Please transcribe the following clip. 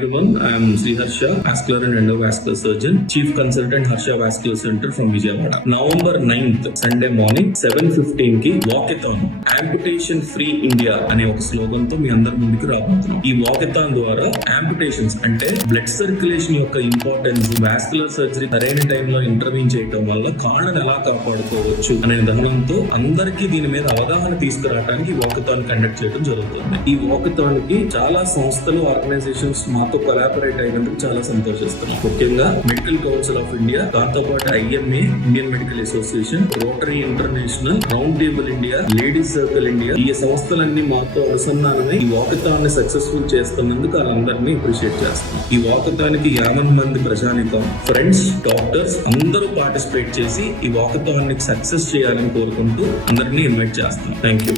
everyone, I am Sri Harsha, vascular and endovascular surgeon, Chief Consultant Harsha Vascular Center from Vijayawada. November 9th, Sunday morning 7:15 కి walkathon amputation free India అనే ఒక slogan తో మీ అందరి ముందుకు రాబోతున్నాం. ఈ walkathon ద్వారా ఆంపిటేషన్స్ అంటే బ్లడ్ సర్క్యులేషన్ యొక్క ఇంపార్టెన్స్, వాస్కులర్ సర్జరీ సరైన టైంలో ఇంటర్వ్యూన్ చేయడం వల్ల కాళ్ళను ఎలా కాపాడుకోవచ్చు అనే ధనంతో అందరికీ దీని మీద అవగాహన తీసుకురావడానికి వాకథాన్ కండక్ట్ చేయడం జరుగుతుంది. ఈ వాకథాన్ కి చాలా సంస్థలు, ఆర్గనైజేషన్స్ మాతో కొలాబరేట్ అయినందుకు చాలా సంతోషిస్తున్నాం. ముఖ్యంగా మెడికల్ కౌన్సిల్ ఆఫ్ ఇండియా, దాంతో పాటు IMA, Indian medical association, rotary international, round table India, ladies circle India, ఈ సంస్థలన్నీ మాతో అనుసంధానమై ఈ వాకథాన్ ని సక్సెస్ఫుల్ చేస్తున్నందుకు వాళ్ళందరినీ అప్రిషియేట్ చేస్తున్నాం. ఈ వాకథాన్ కి 50 మంది ప్రజానికం, ఫ్రెండ్స్, డాక్టర్స్ అందరూ పార్టిసిపేట్ చేసి ఈ వాకథాన్ ని సక్సెస్ చేయాలని కోరుకుంటూ అందరినీ ఇన్వైట్ చేస్తాం. Thank you.